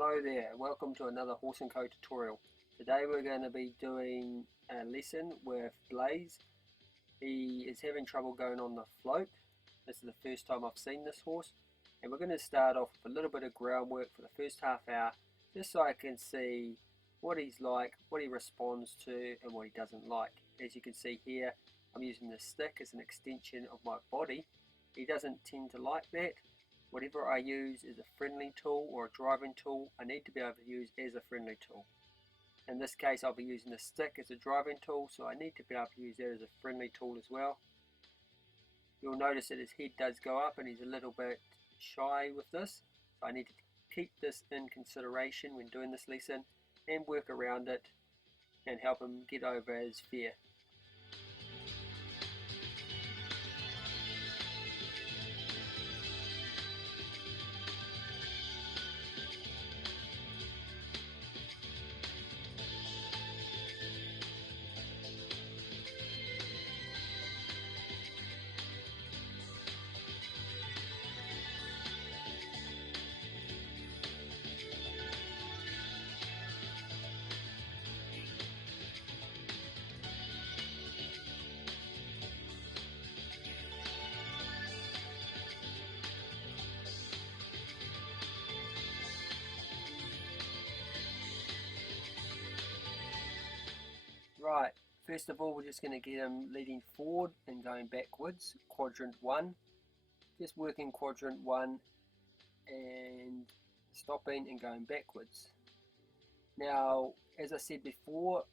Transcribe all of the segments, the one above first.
Hello there, welcome to another Horse & Co tutorial. Today we're going to be doing a lesson with Blaze. He is having trouble going on the float. This is the first time I've seen this horse, and we're going to start off with a little bit of groundwork for the first half hour, just so I can see what he's like, what he responds to and what he doesn't like. As you can see here, I'm using the stick as an extension of my body. He doesn't tend to like that. Whatever I use is a friendly tool or a driving tool, I need to be able to use as a friendly tool. In this case I'll be using the stick as a driving tool, so I need to be able to use that as a friendly tool as well. You'll notice that his head does go up and he's a little bit shy with this, so I need to keep this in consideration when doing this lesson and work around it and help him get over his fear. Right, first of all we're just going to get him leading forward and going backwards, quadrant 1. Just working quadrant 1 and stopping and going backwards. Now, as I said before,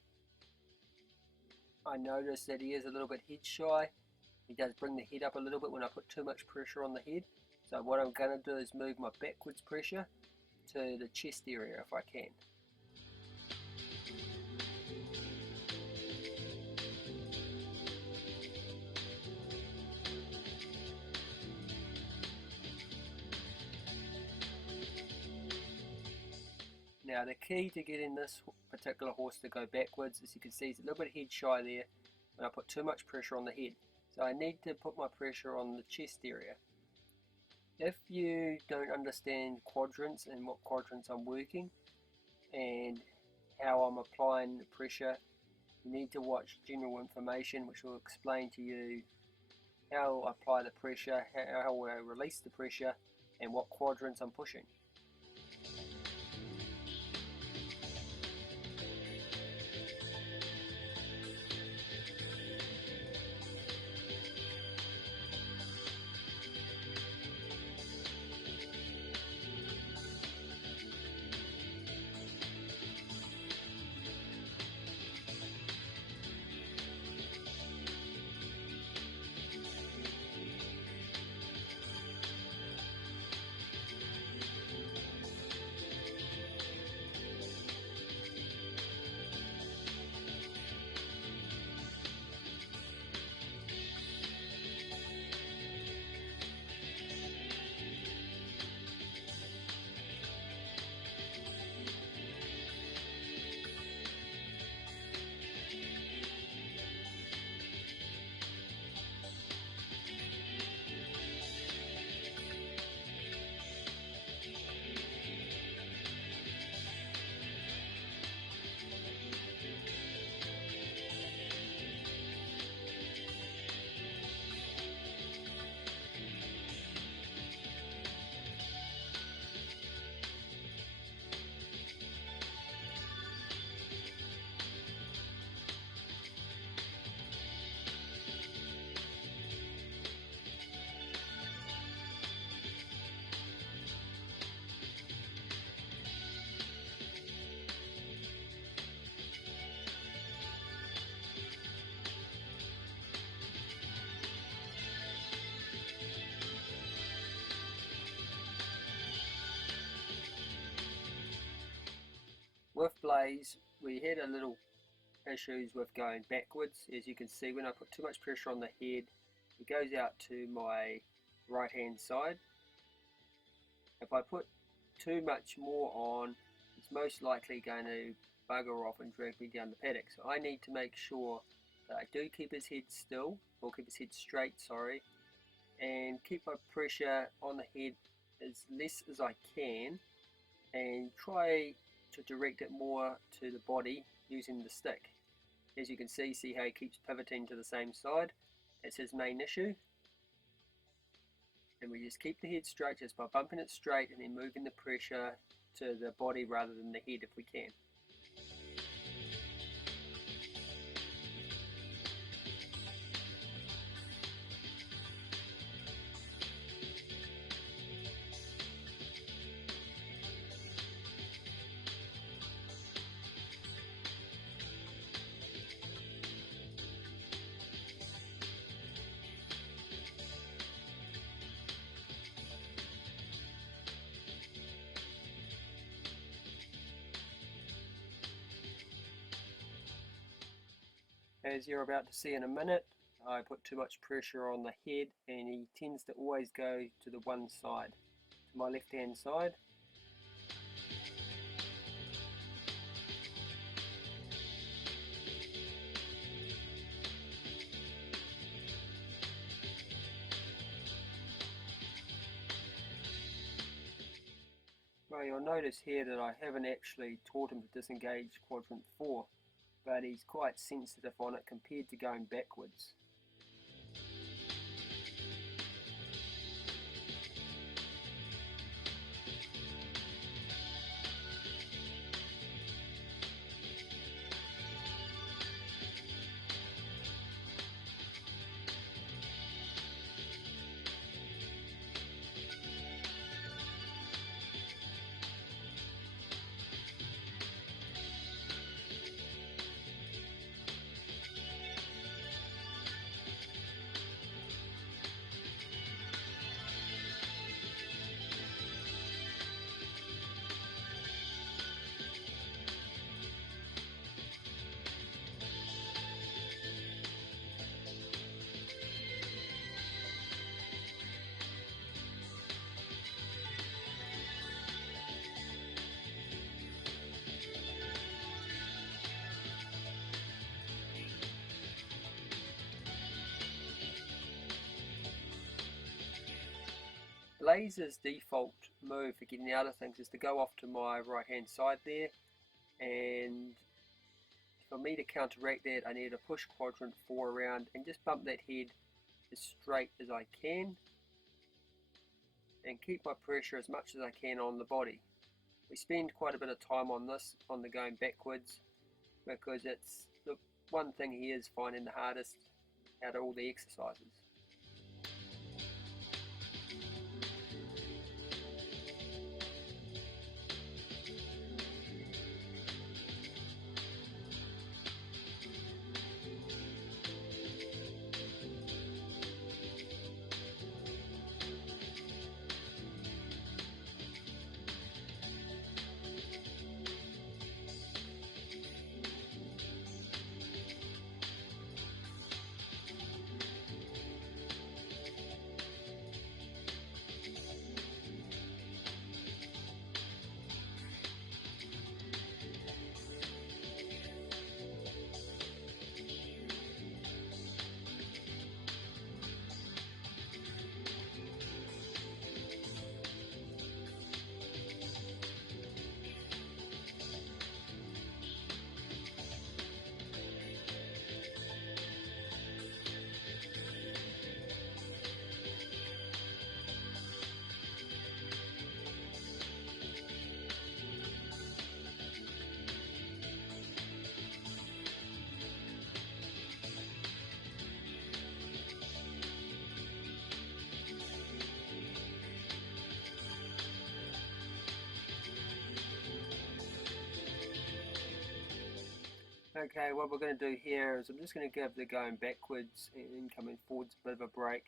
I noticed that he is a little bit head shy. He does bring the head up a little bit when I put too much pressure on the head. So what I'm going to do is move my backwards pressure to the chest area if I can. Now the key to getting this particular horse to go backwards, as you can see, he's a little bit head shy there when I put too much pressure on the head. So I need to put my pressure on the chest area. If you don't understand quadrants and what quadrants I'm working and how I'm applying the pressure, you need to watch general information, which will explain to you how I apply the pressure, how I release the pressure, and what quadrants I'm pushing. With Blaze, we had a little issues with going backwards. As you can see, when I put too much pressure on the head, it goes out to my right hand side. If I put too much more on, it's most likely going to bugger off and drag me down the paddock. So I need to make sure that I do keep his head still, or keep his head straight, sorry, and keep my pressure on the head as less as I can, and try to direct it more to the body using the stick. As you can see how he keeps pivoting to the same side. That's his main issue. And we just keep the head straight just by bumping it straight and then moving the pressure to the body rather than the head if we can. As you're about to see in a minute, I put too much pressure on the head and he tends to always go to the one side, to my left hand side. Well, you'll notice here that I haven't actually taught him to disengage quadrant 4, but he's quite sensitive on it compared to going backwards. Blaze's default move for getting out of things is to go off to my right hand side there, and for me to counteract that I need to push quadrant 4 around and just bump that head as straight as I can and keep my pressure as much as I can on the body. We spend quite a bit of time on this, on the going backwards, because it's the one thing he is finding the hardest out of all the exercises. Okay, what we're going to do here is I'm just going to give the going backwards and coming forwards a bit of a break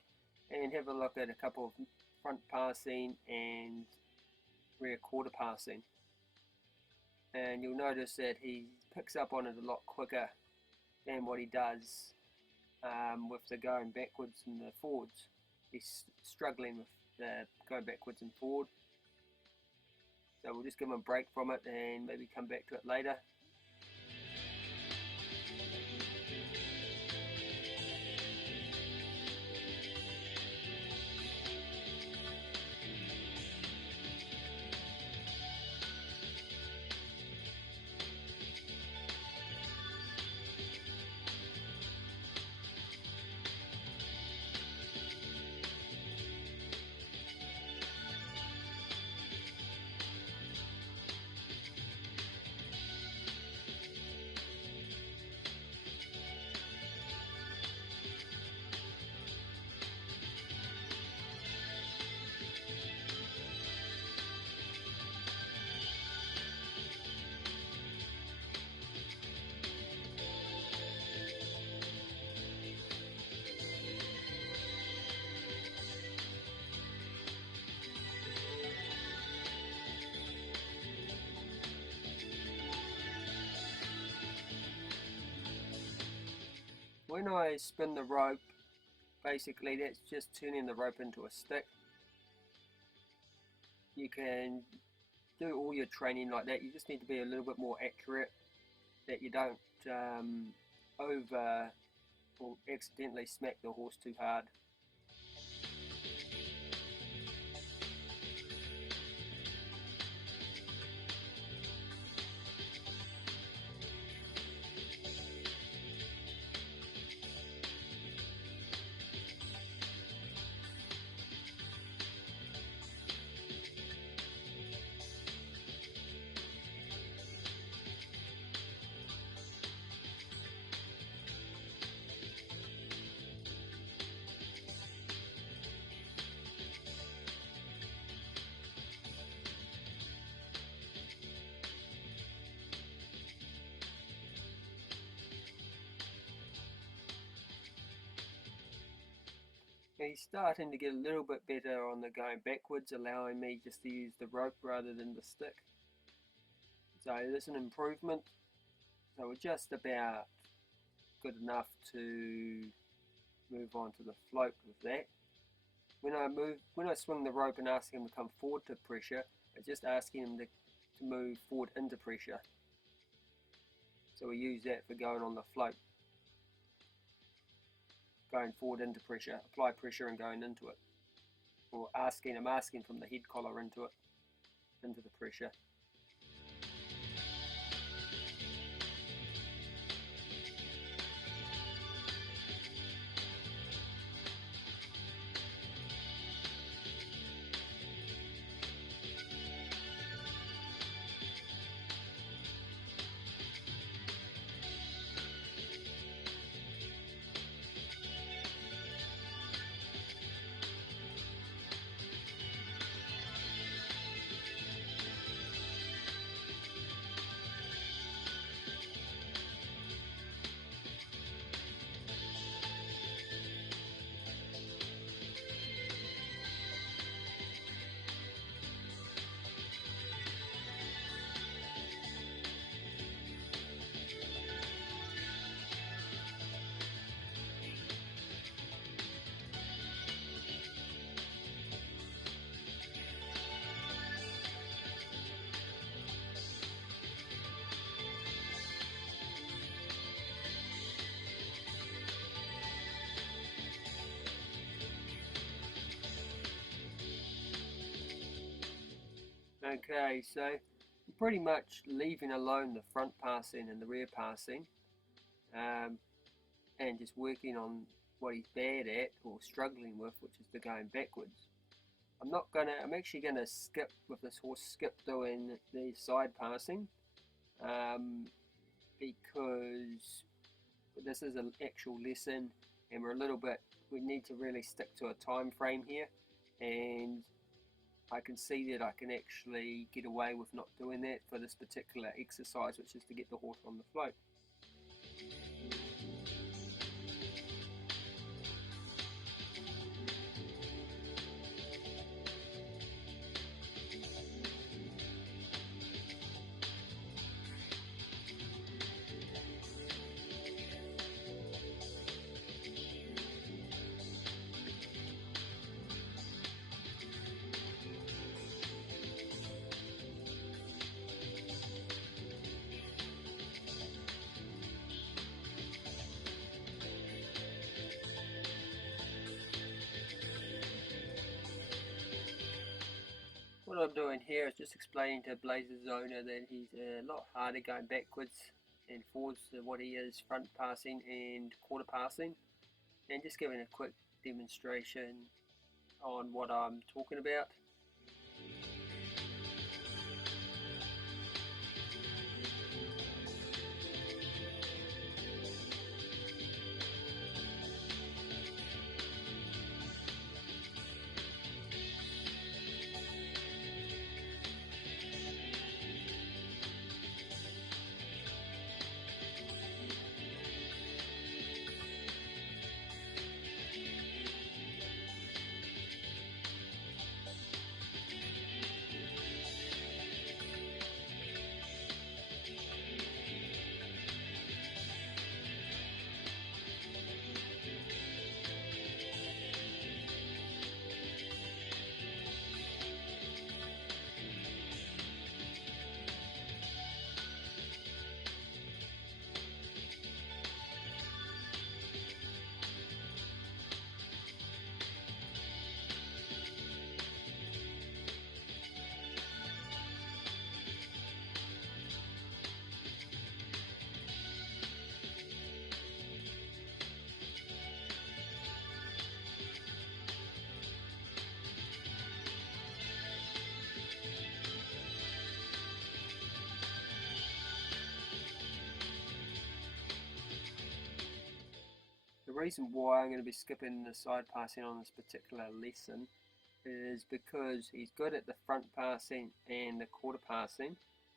and have a look at a couple of front passing and rear quarter passing. And you'll notice that he picks up on it a lot quicker than what he does with the going backwards and the forwards. He's struggling with the going backwards and forward. So we'll just give him a break from it and maybe come back to it later. when I spin the rope, basically that's just turning the rope into a stick. You can do all your training like that. You just need to be a little bit more accurate, that you don't over or accidentally smack the horse too hard. He's starting to get a little bit better on the going backwards, allowing me just to use the rope rather than the stick. So there's an improvement. So we're just about good enough to move on to the float with that. When I swing the rope and ask him to come forward to pressure, I'm just asking him to move forward into pressure. So we use that for going on the float. Going forward into pressure, apply pressure and going into it. Or I'm asking from the head collar into it, into the pressure. Okay, so pretty much leaving alone the front passing and the rear passing, and just working on what he's bad at or struggling with, which is the going backwards. I'm actually gonna skip with this horse, skip doing the side passing, because this is an actual lesson and we need to really stick to a time frame here, and I can see that I can actually get away with not doing that for this particular exercise, which is to get the horse on the float. What I'm doing here is just explaining to Blazers owner that he's a lot harder going backwards and forwards than what he is front passing and quarter passing, and just giving a quick demonstration on what I'm talking about. reason why I'm going to be skipping the side passing on this particular lesson is because he's good at the front passing and the quarter passing,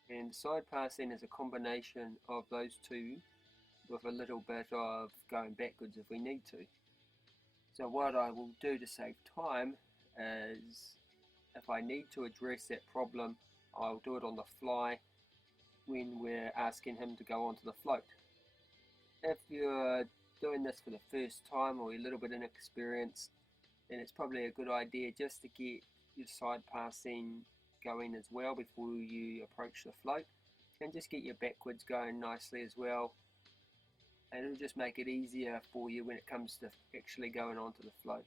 and the side passing is a combination of those two with a little bit of going backwards if we need to. So what I will do to save time is, if I need to address that problem, I'll do it on the fly when we're asking him to go onto the float. If you're doing this for the first time or you're a little bit inexperienced, then it's probably a good idea just to get your side passing going as well before you approach the float, and just get your backwards going nicely as well, and it'll just make it easier for you when it comes to actually going onto the float.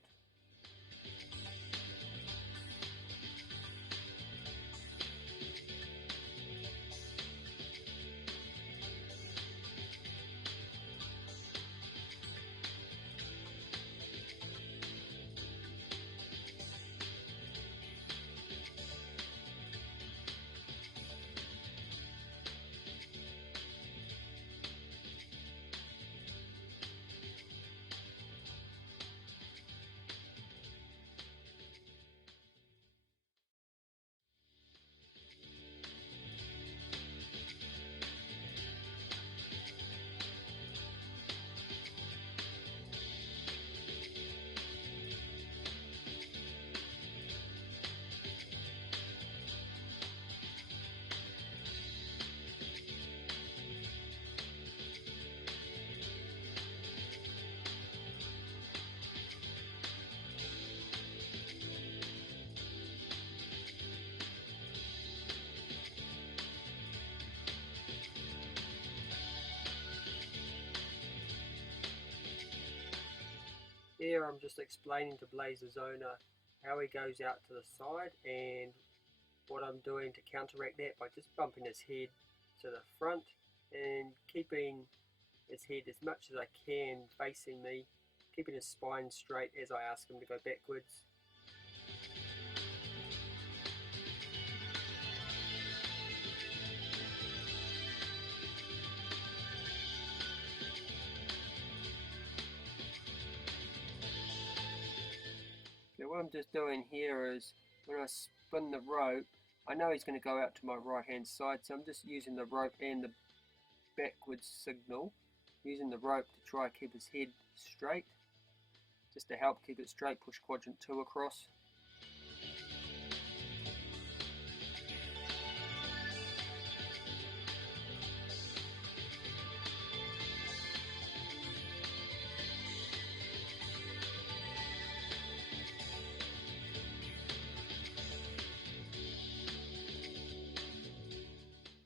Here I'm just explaining to Blaze's owner how he goes out to the side, and what I'm doing to counteract that by just bumping his head to the front and keeping his head as much as I can facing me, keeping his spine straight as I ask him to go backwards. Okay, what I'm just doing here is, when I spin the rope, I know he's going to go out to my right hand side, so I'm just using the rope and the backwards signal, using the rope to try to keep his head straight, just to help keep it straight. Push quadrant 2 across.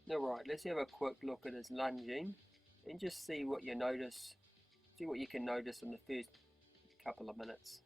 Alright, let's have a quick look at his lunging and just see what you notice, see what you can notice in the first couple of minutes.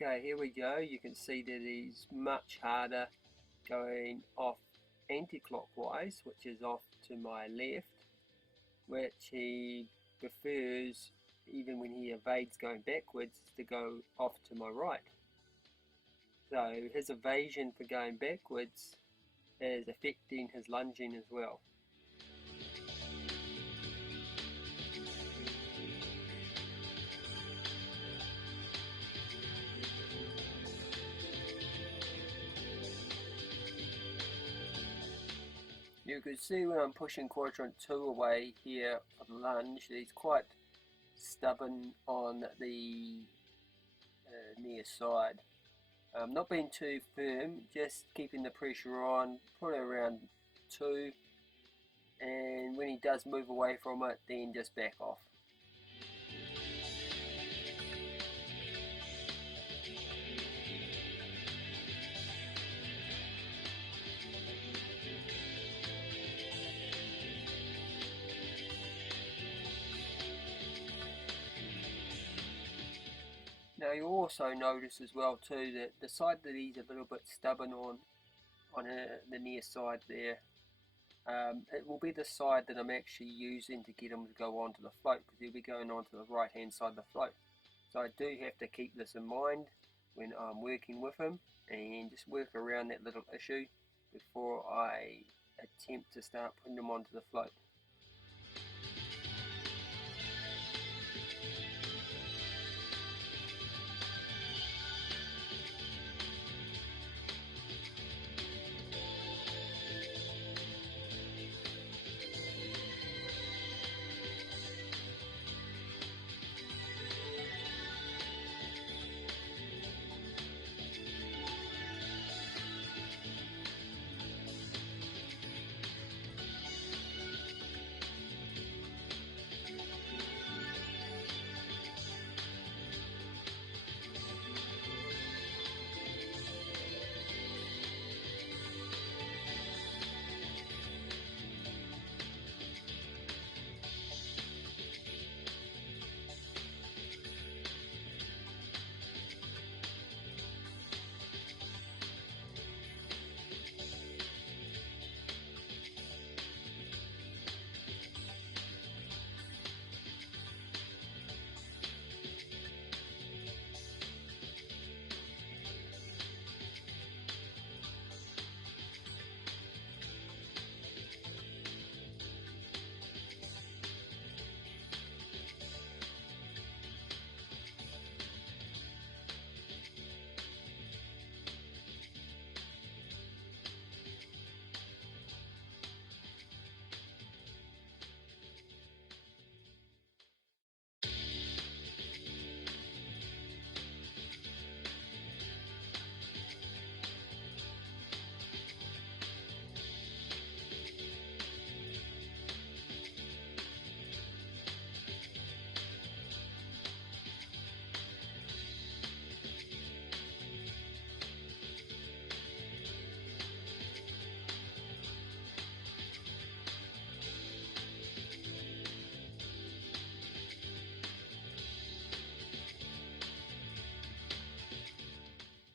Okay, here we go. You can see that he's much harder going off anti-clockwise, which is off to my left, which he prefers, even when he evades going backwards, to go off to my right. So his evasion for going backwards is affecting his lunging as well. You can see when I'm pushing quadrant 2 away here for the lunge, he's quite stubborn on the near side. Not being too firm, just keeping the pressure on, probably around 2, and when he does move away from it, then just back off. Now you'll also notice as well too that the side that he's a little bit stubborn on the near side there, it will be the side that I'm actually using to get him to go onto the float, because he'll be going onto the right hand side of the float. So I do have to keep this in mind when I'm working with him, and just work around that little issue before I attempt to start putting him onto the float.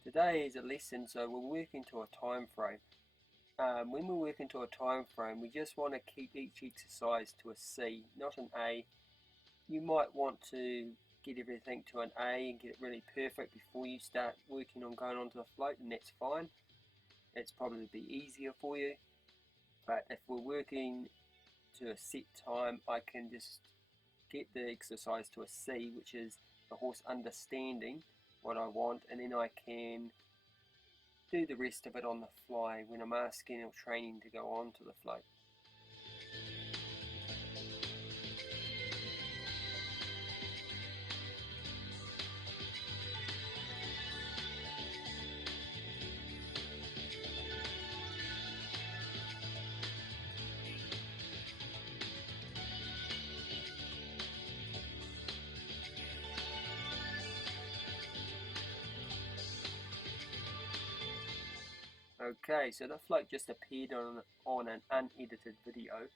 Today is a lesson, so we're working to a time frame. When we're working to a time frame, we just want to keep each exercise to a C, not an A. You might want to get everything to an A and get it really perfect before you start working on going onto the float, and that's fine. It's probably be easier for you. But if we're working to a set time, I can just get the exercise to a C, which is the horse understanding what I want, and then I can do the rest of it on the fly when I'm asking or training to go on to the float. Okay, so the float just appeared on an unedited video.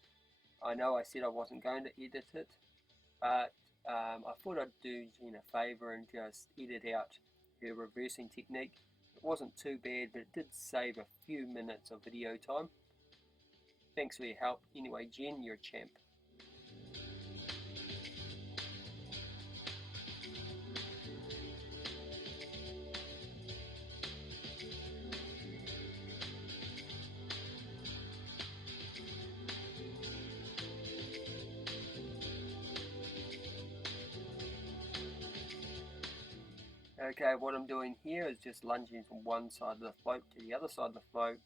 I know I said I wasn't going to edit it, but I thought I'd do Jen a favour and just edit out her reversing technique. It wasn't too bad, but it did save a few minutes of video time. Thanks for your help. Anyway, Jen, you're a champ. Okay, what I'm doing here is just lunging from one side of the float to the other side of the float,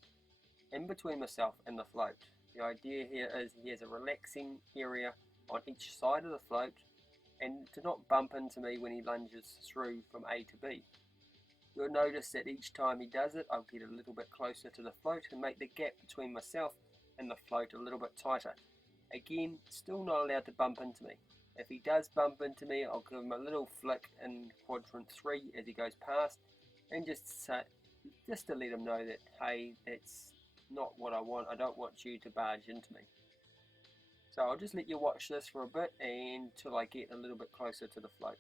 in between myself and the float. The idea here is he has a relaxing area on each side of the float, and to not bump into me when he lunges through from A to B. You'll notice that each time he does it, I'll get a little bit closer to the float and make the gap between myself and the float a little bit tighter. Again, still not allowed to bump into me. If he does bump into me, I'll give him a little flick in quadrant 3 as he goes past, and just to let him know that, hey, that's not what I want. I don't want you to barge into me. So I'll just let you watch this for a bit until I get a little bit closer to the float.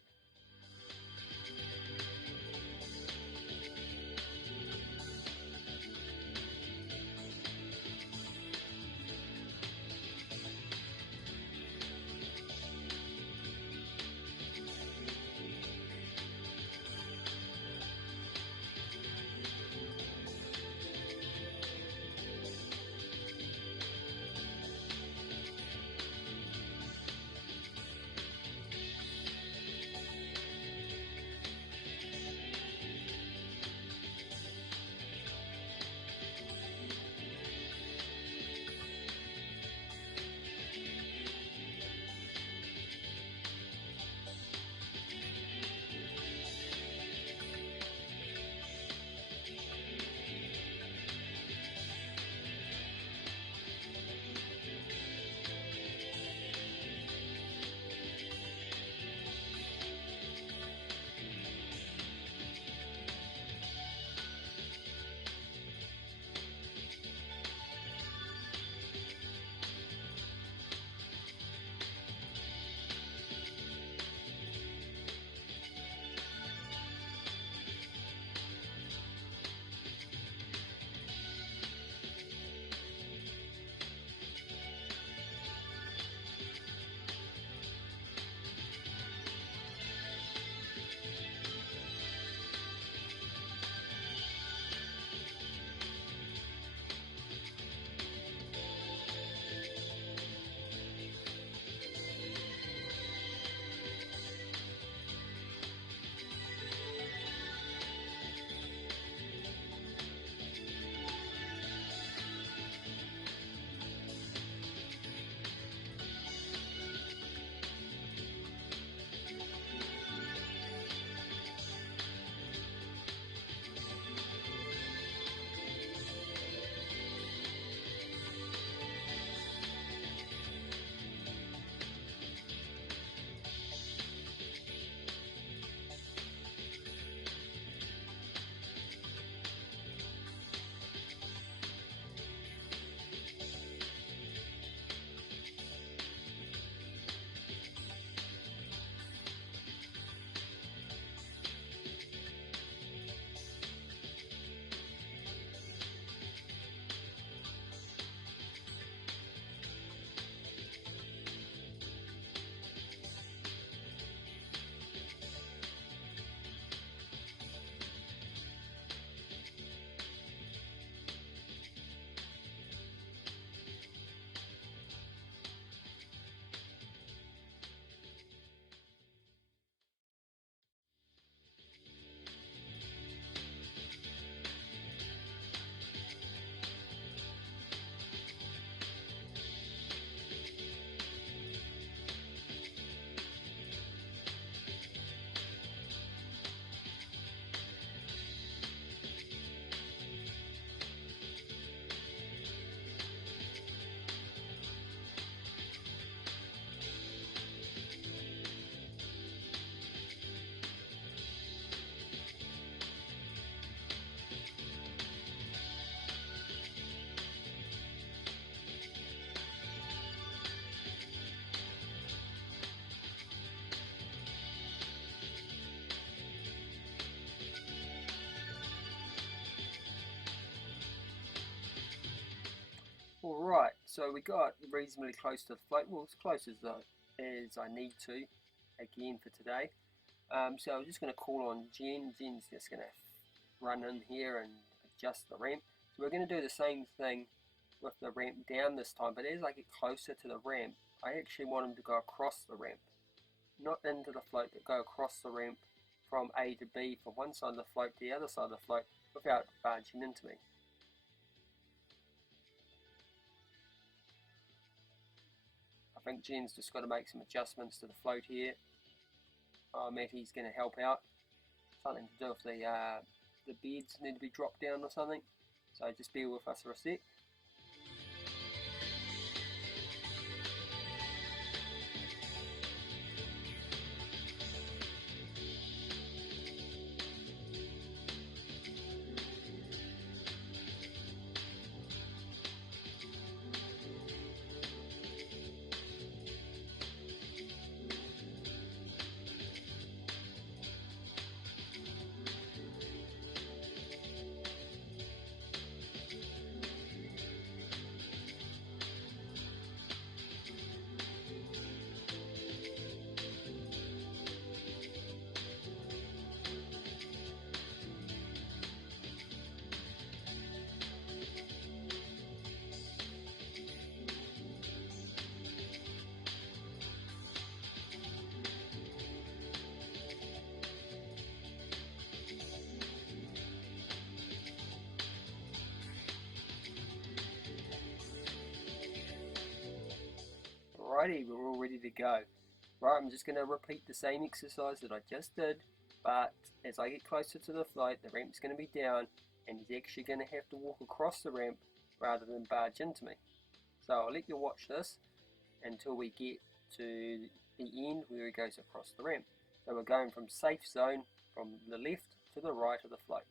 Alright, so we got reasonably close to the float, well as close as I need to, again for today. So I'm just going to call on Jen. Jen's just going to run in here and adjust the ramp. So we're going to do the same thing with the ramp down this time, but as I get closer to the ramp, I actually want him to go across the ramp. Not into the float, but go across the ramp from A to B, from one side of the float to the other side of the float, without barging into me. I think Jen's just got to make some adjustments to the float here. Matty's going to help out. Something to do with the the beds need to be dropped down or something. So just bear with us for a sec. Alrighty, we're all ready to go. Right, I'm just going to repeat the same exercise that I just did, but as I get closer to the float, the ramp's going to be down, and he's actually going to have to walk across the ramp rather than barge into me. So I'll let you watch this until we get to the end where he goes across the ramp. So we're going from safe zone from the left to the right of the float.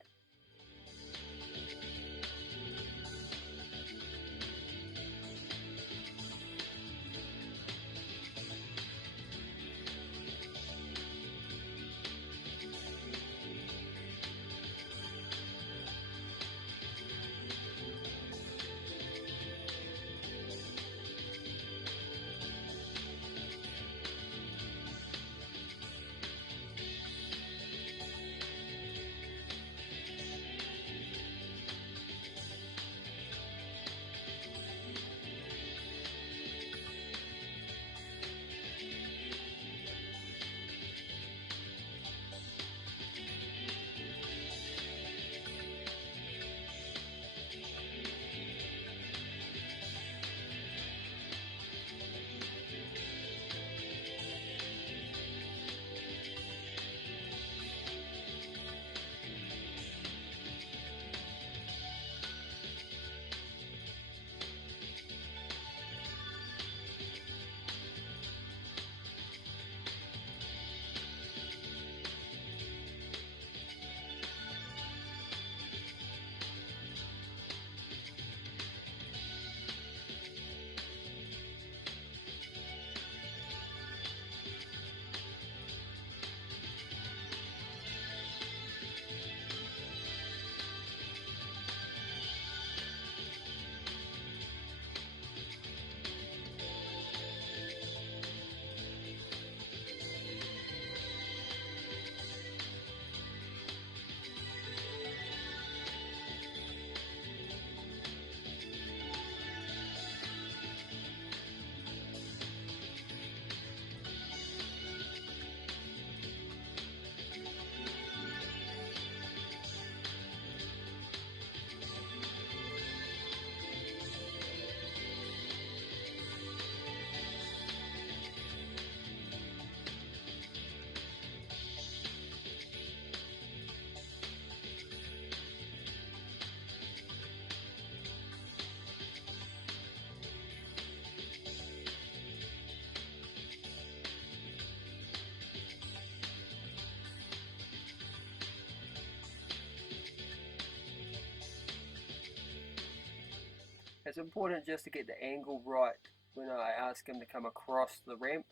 It's important just to get the angle right when I ask him to come across the ramp.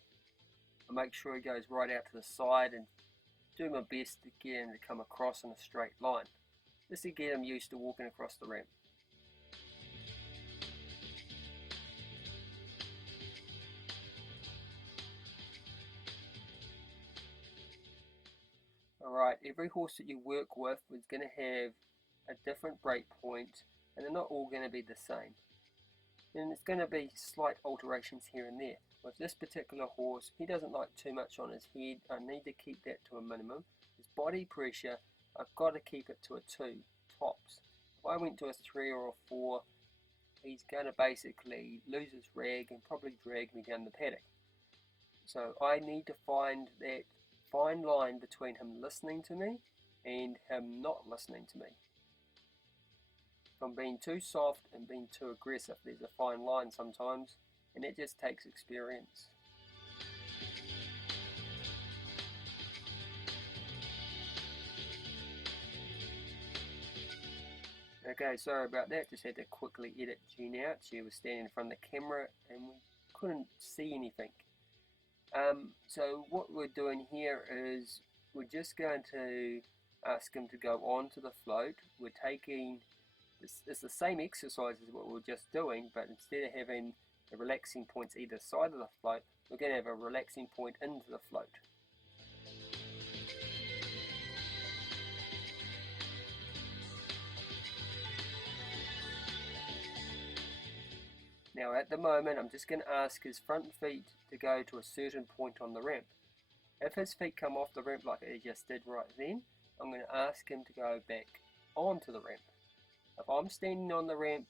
I make sure he goes right out to the side and do my best to get him to come across in a straight line, just to get him used to walking across the ramp. Alright, every horse that you work with is going to have a different break point, and they're not all going to be the same. And it's going to be slight alterations here and there. With this particular horse, he doesn't like too much on his head. I need to keep that to a minimum. His body pressure, I've got to keep it to a 2 tops. If I went to a 3 or a 4, he's going to basically lose his rag and probably drag me down the paddock. So I need to find that fine line between him listening to me and him not listening to me. If I'm being too soft and being too aggressive, there's a fine line sometimes, and it just takes experience. Okay, sorry about that, just had to quickly edit Jen out. She was standing in front of the camera and we couldn't see anything. So what we're doing here is we're just going to ask him to go onto the float. We're taking, it's the same exercise as what we were just doing, but instead of having the relaxing points either side of the float, we're going to have a relaxing point into the float. Now at the moment I'm just going to ask his front feet to go to a certain point on the ramp. If his feet come off the ramp like he just did right then, I'm going to ask him to go back onto the ramp. If I'm standing on the ramp,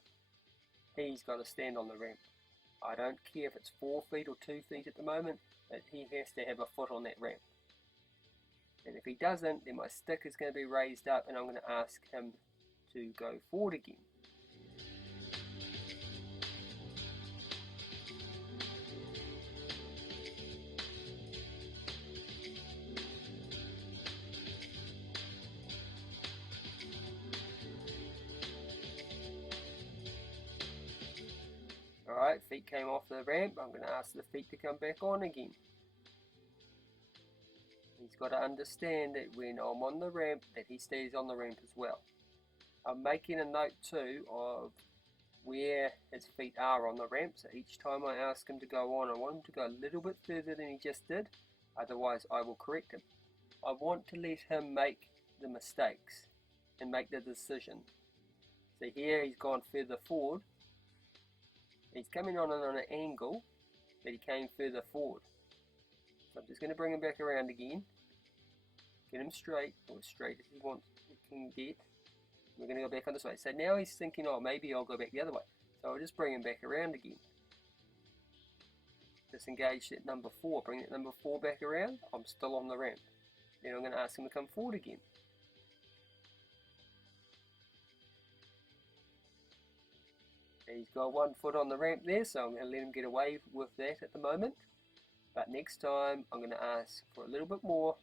he's got to stand on the ramp. I don't care if it's 4 feet or 2 feet at the moment, but he has to have a foot on that ramp. And if he doesn't, then my stick is going to be raised up and I'm going to ask him to go forward again. Alright, feet came off the ramp, I'm going to ask the feet to come back on again. He's got to understand that when I'm on the ramp, that he stays on the ramp as well. I'm making a note too of where his feet are on the ramp, so each time I ask him to go on, I want him to go a little bit further than he just did, otherwise I will correct him. I want to let him make the mistakes and make the decision. So here he's gone further forward. He's coming on an angle that he came further forward. So I'm just going to bring him back around again. Get him straight, or as straight as he can get. We're going to go back on this way. So now he's thinking, oh, maybe I'll go back the other way. So I'll just bring him back around again. Disengage that number 4. Bring that number 4 back around. I'm still on the ramp. Then I'm going to ask him to come forward again. He's got 1 foot on the ramp there, so I'm going to let him get away with that at the moment. But next time I'm going to ask for a little bit more.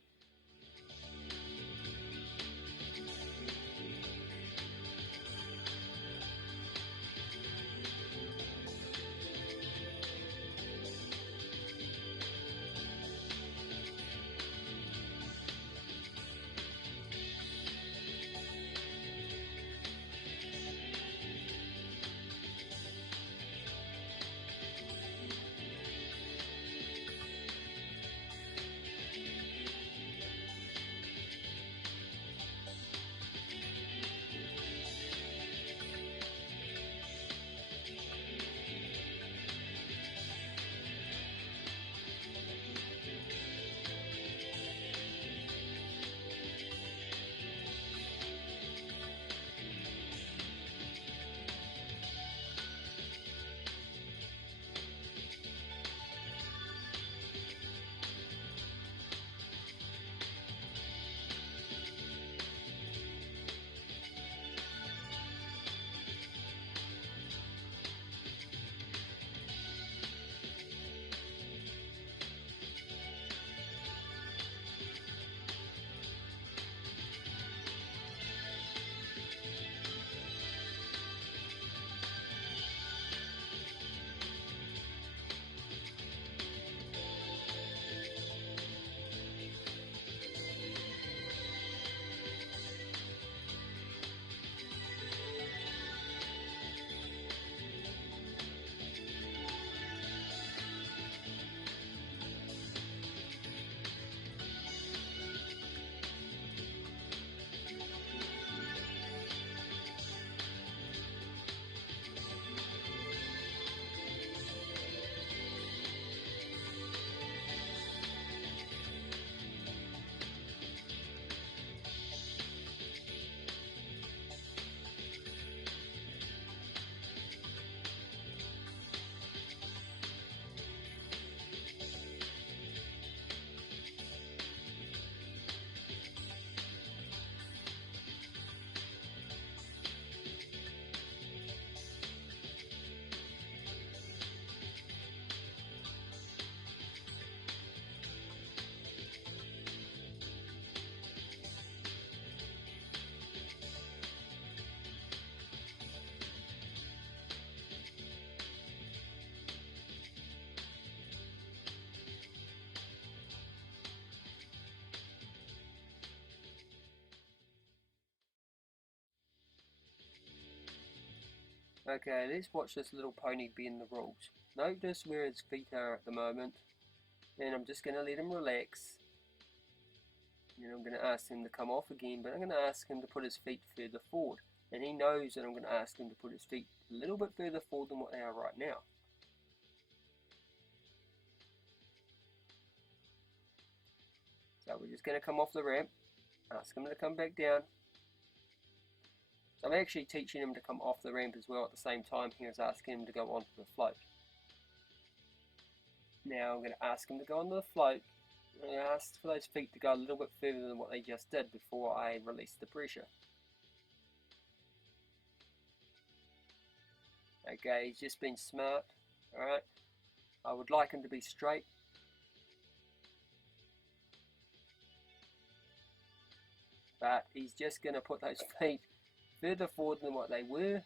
Okay, let's watch this little pony bend the rules. Notice where his feet are at the moment, and I'm just going to let him relax. And I'm going to ask him to come off again, but I'm going to ask him to put his feet further forward. And he knows that I'm going to ask him to put his feet a little bit further forward than what they are right now. So we're just going to come off the ramp, ask him to come back down. So I'm actually teaching him to come off the ramp as well at the same time here as asking him to go onto the float. Now I'm going to ask him to go onto the float. I'm going to ask for those feet to go a little bit further than what they just did before I release the pressure. Okay, he's just been smart. Alright, I would like him to be straight. But he's just going to put those feet further forward than what they were,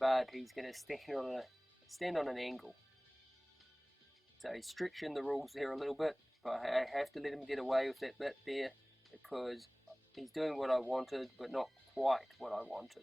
but he's going to stand on an angle. So he's stretching the rules there a little bit, but I have to let him get away with that bit there because he's doing what I wanted, but not quite what I wanted.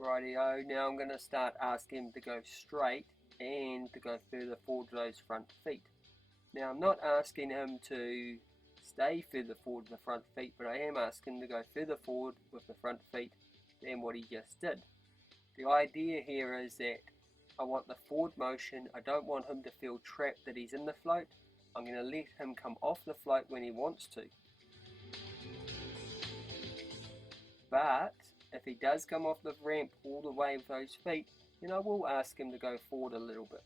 Rightio, now I'm going to start asking him to go straight and to go further forward to those front feet. Now I'm not asking him to stay further forward with the front feet, but I am asking him to go further forward with the front feet than what he just did. The idea here is that I want the forward motion. I don't want him to feel trapped that he's in the float. I'm going to let him come off the float when he wants to. But if he does come off the ramp all the way with those feet, then I will ask him to go forward a little bit.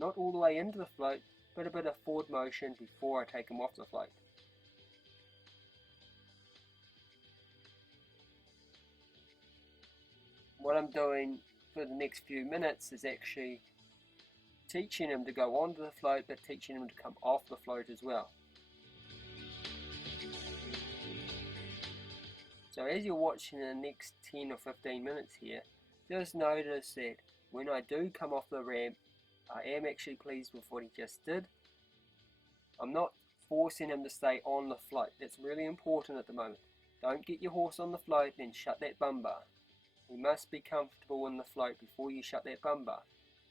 Not all the way into the float, but a bit of forward motion before I take him off the float. What I'm doing for the next few minutes is actually teaching him to go onto the float, but teaching him to come off the float as well. So as you're watching the next 10 or 15 minutes here, just notice that when I do come off the ramp, I am actually pleased with what he just did. I'm not forcing him to stay on the float. That's really important at the moment. Don't get your horse on the float and shut that bum bar. He must be comfortable in the float before you shut that bum bar.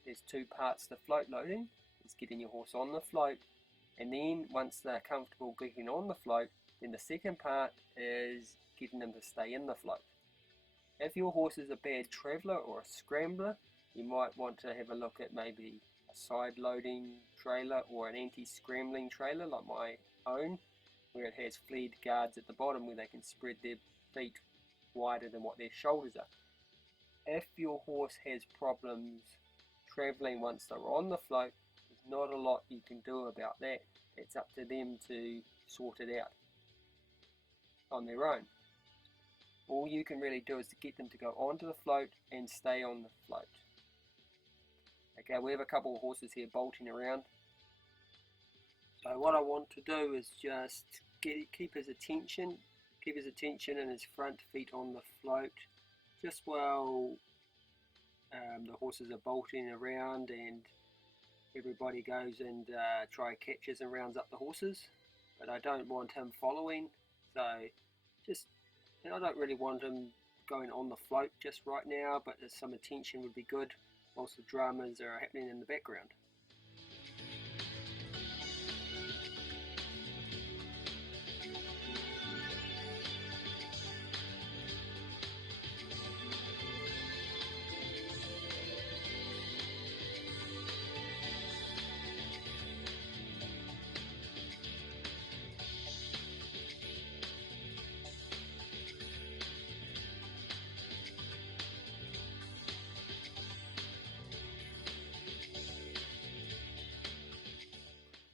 There's two parts to float loading. It's getting your horse on the float, and then once they're comfortable getting on the float, then the second part is getting them to stay in the float. If your horse is a bad traveller or a scrambler, you might want to have a look at maybe a side loading trailer or an anti-scrambling trailer like my own, where it has flared guards at the bottom where they can spread their feet wider than what their shoulders are. If your horse has problems travelling once they're on the float, there's not a lot you can do about that. It's up to them to sort it out on their own. All you can really do is to get them to go onto the float and stay on the float. Okay, we have a couple of horses here bolting around. So what I want to do is just keep his attention and his front feet on the float just while the horses are bolting around and everybody goes and try catches and rounds up the horses. But I don't want him following, so I don't really want him going on the float just right now, but some attention would be good whilst the dramas are happening in the background.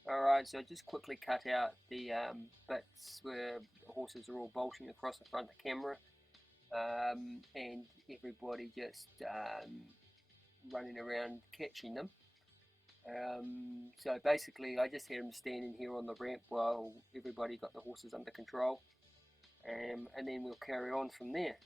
Alright, so I just quickly cut out the bits where the horses are all bolting across the front of the camera, and everybody just running around catching them. So basically I just had them standing here on the ramp while everybody got the horses under control, and then we'll carry on from there.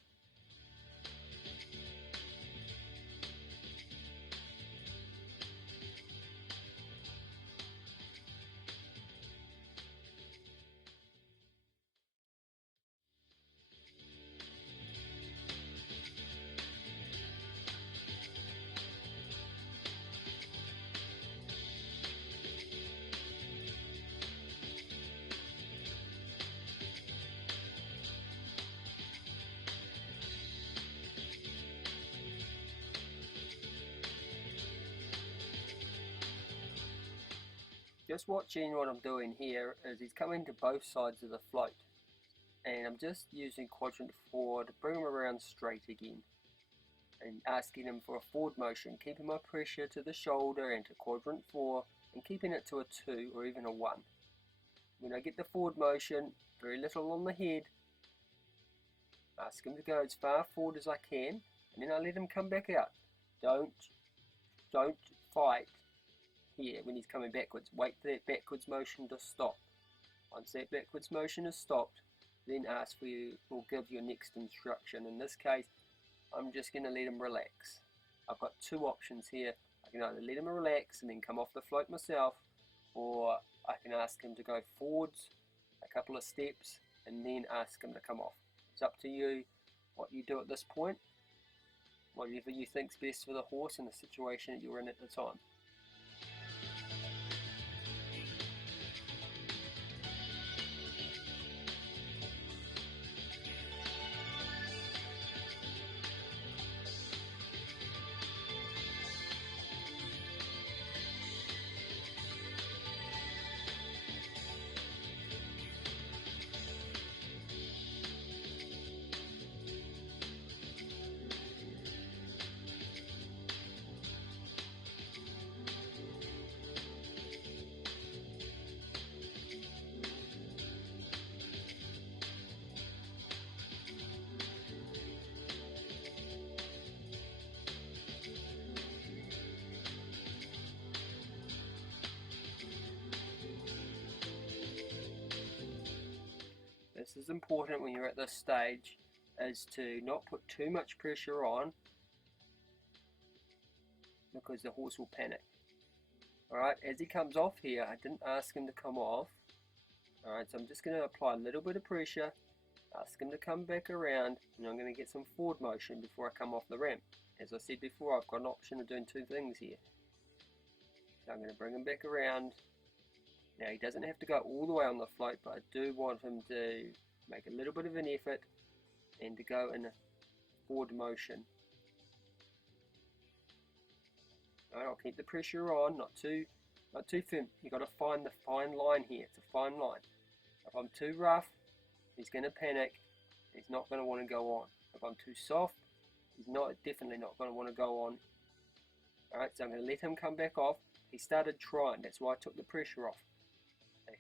Just watching what I'm doing here is he's coming to both sides of the float, and I'm just using quadrant 4 to bring him around straight again and asking him for a forward motion, keeping my pressure to the shoulder and to quadrant 4 and keeping it to a 2 or even a 1. When I get the forward motion, very little on the head, ask him to go as far forward as I can, and then I let him come back out. Don't fight here when he's coming backwards. Wait for that backwards motion to stop. Once that backwards motion is stopped, then ask for you, or give your next instruction. In this case, I'm just going to let him relax. I've got two options here. I can either let him relax and then come off the float myself, or I can ask him to go forwards a couple of steps and then ask him to come off. It's up to you what you do at this point, whatever you think's best for the horse and the situation that you're in at the time. This is important when you're at this stage, is to not put too much pressure on, because the horse will panic. Alright, as he comes off here, I didn't ask him to come off. Alright, so I'm just going to apply a little bit of pressure, ask him to come back around, and I'm going to get some forward motion before I come off the ramp. As I said before, I've got an option of doing two things here. So I'm going to bring him back around. Now he doesn't have to go all the way on the float, but I do want him to make a little bit of an effort and to go in a forward motion. Right, I'll keep the pressure on, not too firm. You've got to find the fine line here. It's a fine line. If I'm too rough, he's going to panic. He's not going to want to go on. If I'm too soft, he's definitely not going to want to go on. Alright, so I'm going to let him come back off. He started trying, that's why I took the pressure off.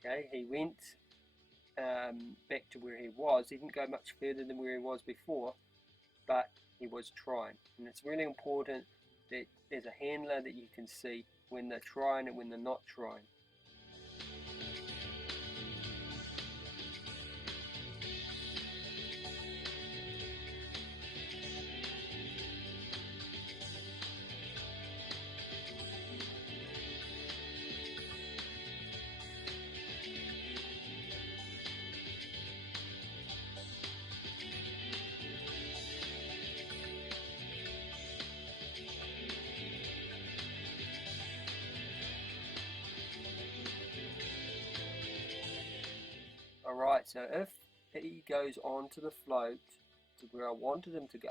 Okay, he went back to where he was. He didn't go much further than where he was before, but he was trying. And it's really important that there's a handler that you can see when they're trying and when they're not trying. Alright, so if he goes onto the float to where I wanted him to go,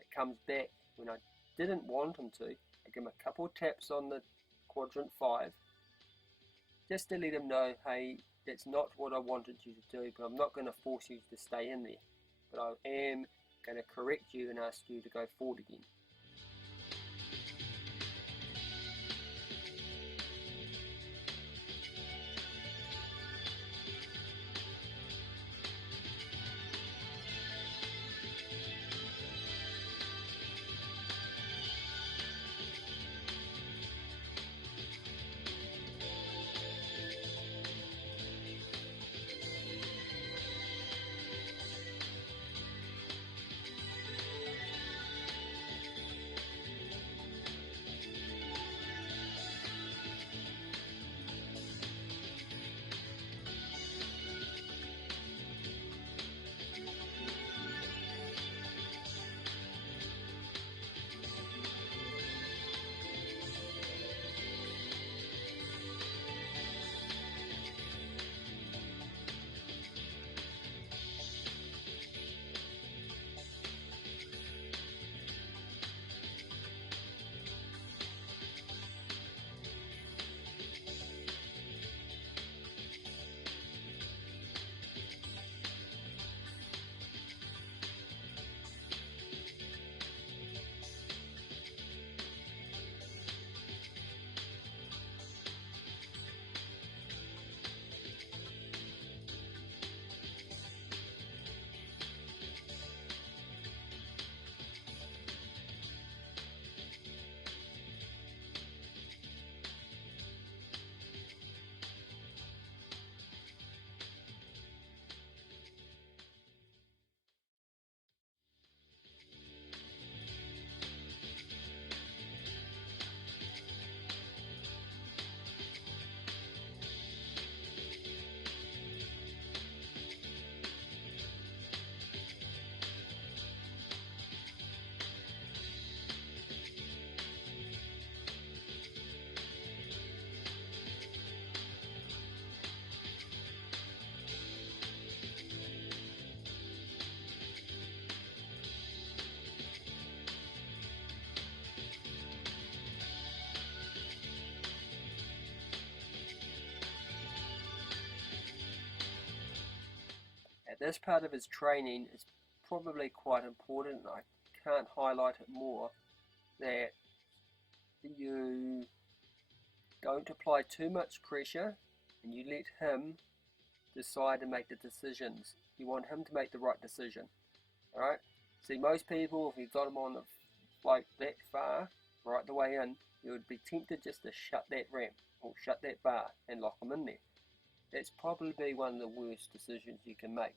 it comes back when I didn't want him to, I give him a couple of taps on the quadrant 5, just to let him know, hey, that's not what I wanted you to do, but I'm not going to force you to stay in there. But I am going to correct you and ask you to go forward again. this part of his training is probably quite important. I can't highlight it more, that you don't apply too much pressure and you let him decide and make the decisions. You want him to make the right decision. Alright? See, most people, if you've got them on the float that far, right the way in, you would be tempted just to shut that ramp or shut that bar and lock them in there. That's probably one of the worst decisions you can make.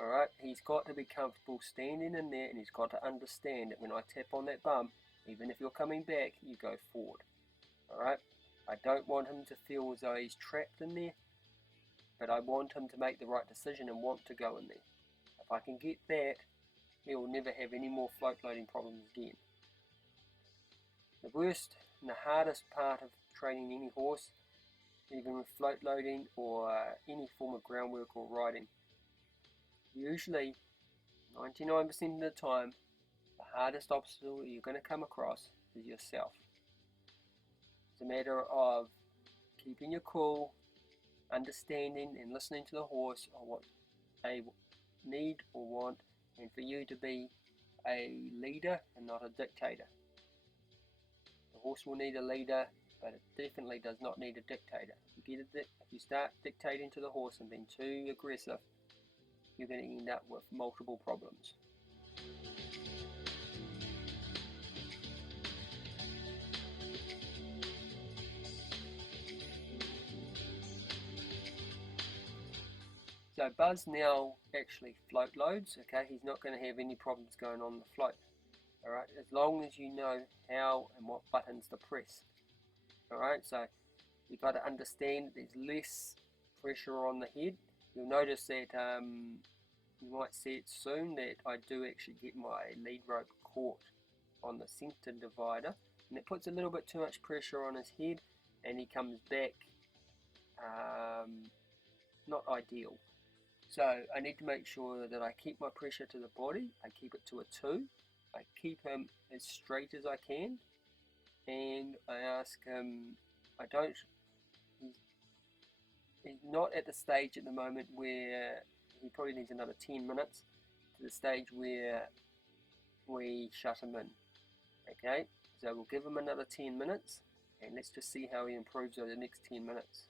Alright, he's got to be comfortable standing in there, and he's got to understand that when I tap on that bum, even if you're coming back, you go forward. Alright, I don't want him to feel as though he's trapped in there, but I want him to make the right decision and want to go in there. If I can get that, he will never have any more float loading problems again. The worst and the hardest part of training any horse, even with float loading or any form of groundwork or riding, usually 99% of the time, the hardest obstacle you're going to come across is yourself. It's a matter of keeping your cool, understanding and listening to the horse on what they need or want, and for you to be a leader and not a dictator. The horse will need a leader, but it definitely does not need a dictator. If you start dictating to the horse and being too aggressive, you're going to end up with multiple problems. So Buzz now actually float loads, okay? He's not going to have any problems going on the float, alright? As long as you know how and what buttons to press, alright? So you've got to understand there's less pressure on the head. You'll notice that you might see it soon that I do actually get my lead rope caught on the center divider, and it puts a little bit too much pressure on his head and he comes back not ideal. So I need to make sure that I keep my pressure to the body, I keep it to a 2, I keep him as straight as I can, and I ask him, he's not at the stage at the moment where he probably needs another 10 minutes to the stage where we shut him in. Okay, so we'll give him another 10 minutes and let's just see how he improves over the next 10 minutes.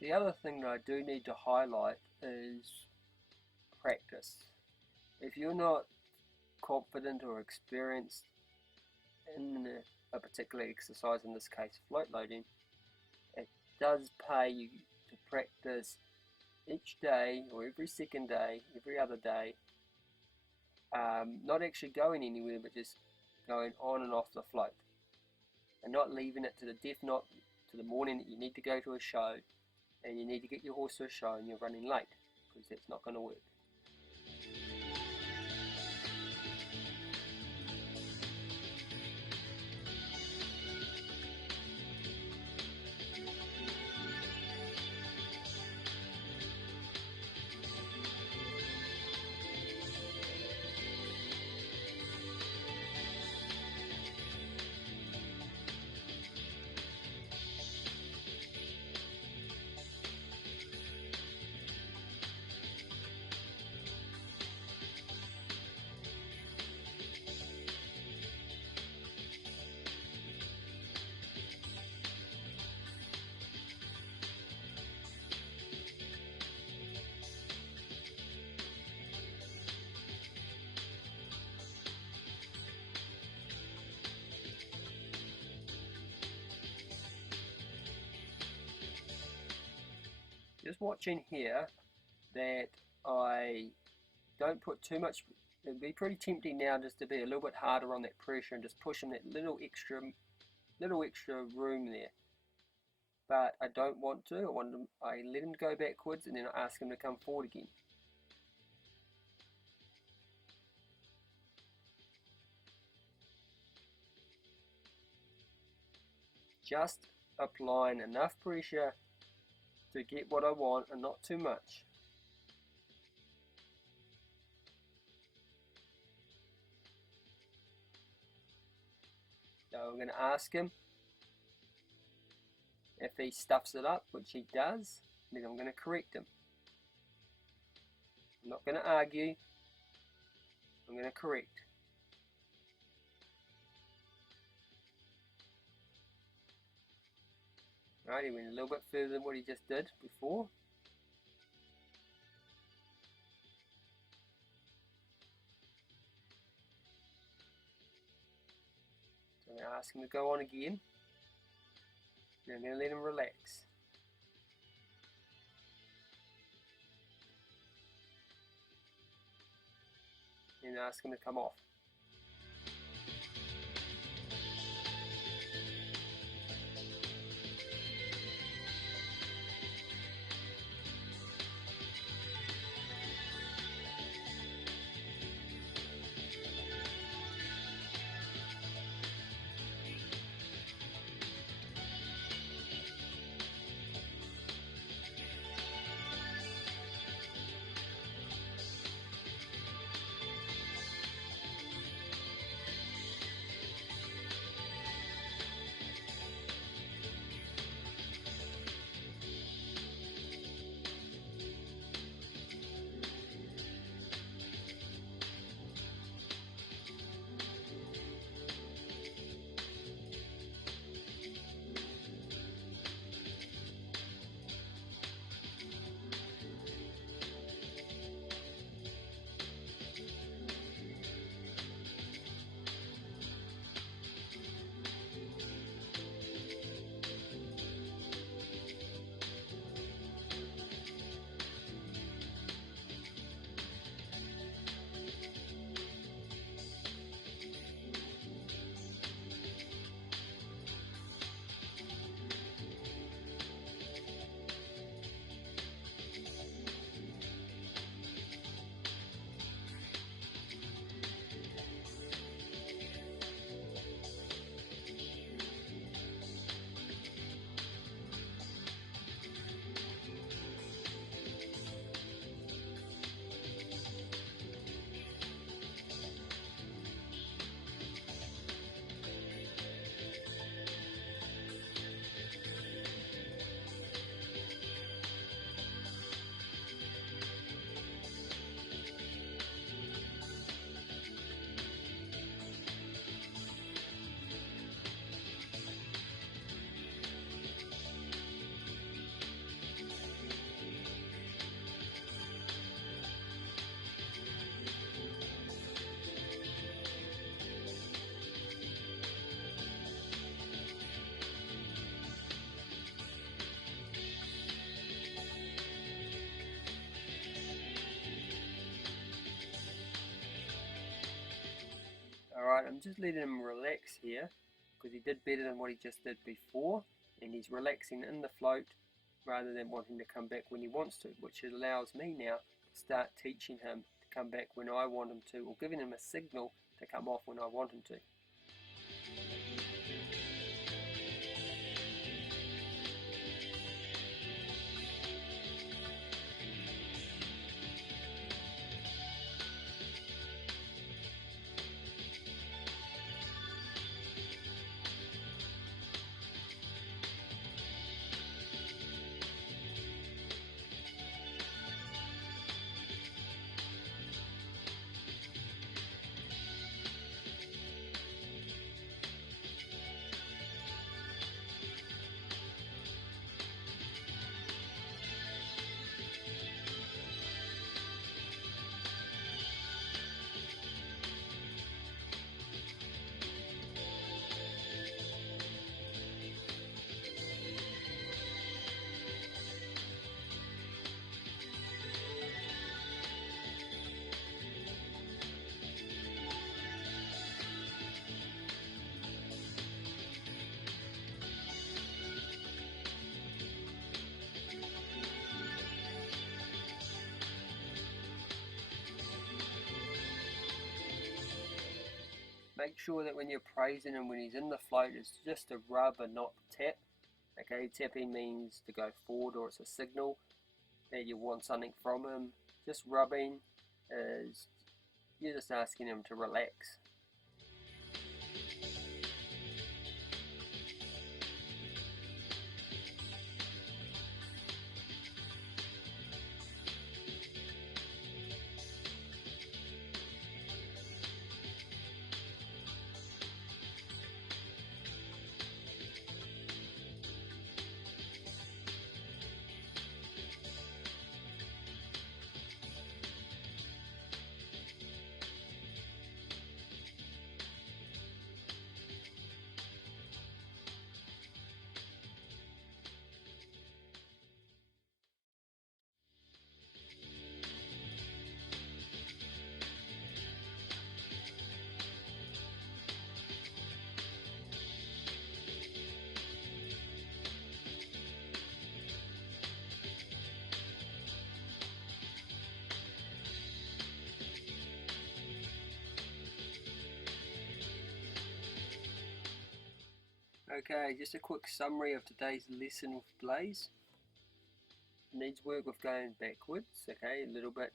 The other thing that I do need to highlight is practice. If you're not confident or experienced in a particular exercise, in this case float loading, it does pay you to practice each day or every second day, every other day, not actually going anywhere but just going on and off the float and not leaving it to the death knot to the morning that you need to go to a show and you need to get your horse to a show and you're running late, because that's not going to work. Just watching here that I don't put too much. It'd be pretty tempting now just to be a little bit harder on that pressure and just push him that little extra room there. But I don't want to. I let him go backwards and then I ask him to come forward again. Just applying enough pressure to get what I want and not too much. So I'm going to ask him if he stuffs it up, which he does, then I'm going to correct him. I'm not going to argue, I'm going to correct. Right, he went a little bit further than what he just did before. So I'm going to ask him to go on again. Then I'm going to let him relax. And ask him to come off. Alright, I'm just letting him relax here because he did better than what he just did before, and he's relaxing in the float rather than wanting to come back when he wants to, which allows me now to start teaching him to come back when I want him to, or giving him a signal to come off when I want him to. make sure that when you're praising him when he's in the float, it's just a rub and not tap. Okay, tapping means to go forward, or it's a signal that you want something from him. Just rubbing is you're just asking him to relax. Okay, just a quick summary of today's lesson with Blaze. Needs work with going backwards, okay, a little bit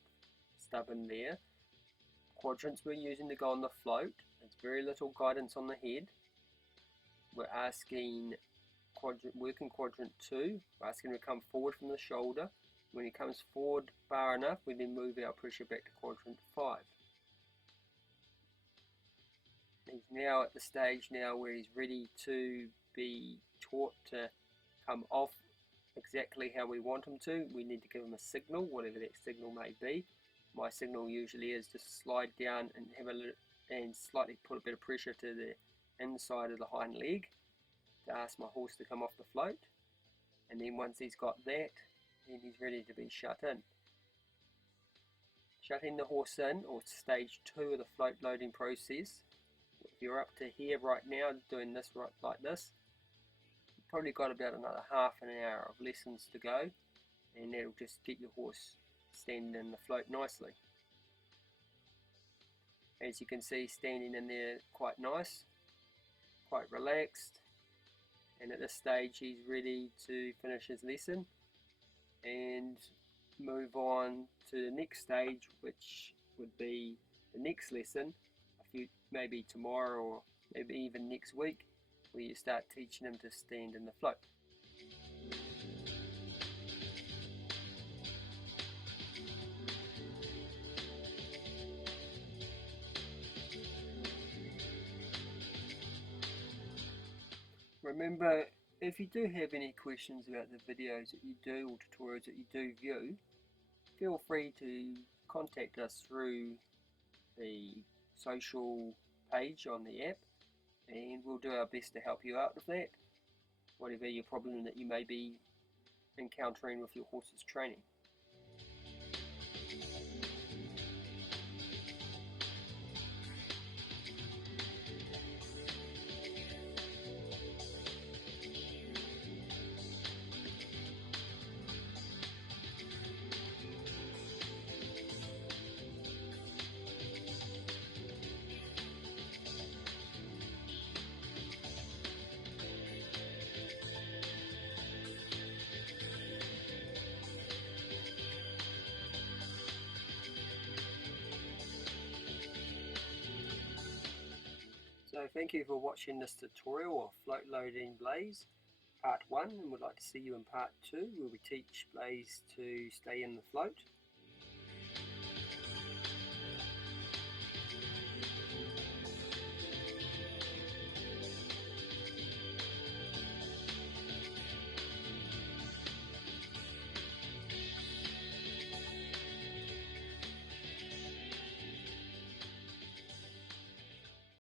stubborn there. Quadrants we're using to go on the float. There's very little guidance on the head. We're asking working quadrant 2, we're asking him to come forward from the shoulder. When he comes forward far enough, we then move our pressure back to quadrant 5. He's now at the stage now where he's ready to be taught to come off exactly how we want him to. We need to give him a signal, whatever that signal may be. My signal usually is just slide down and have a little, and slightly put a bit of pressure to the inside of the hind leg to ask my horse to come off the float. And then once he's got that, then he's ready to be shut in. Shutting the horse in, or stage 2 of the float loading process. If you're up to here right now doing this right like this, you've probably got about another half an hour of lessons to go, and that'll just get your horse standing in the float nicely. As you can see, standing in there quite nice, quite relaxed, and at this stage he's ready to finish his lesson and move on to the next stage, which would be the next lesson, maybe tomorrow or maybe even next week, where you start teaching him to stand in the float. Remember, if you do have any questions about the videos that you do or tutorials that you do view, feel free to contact us through the social page on the app, and we'll do our best to help you out with that, whatever your problem that you may be encountering with your horse's training. So thank you for watching this tutorial of float loading Blaze part 1, and we'd like to see you in part 2, where we teach Blaze to stay in the float.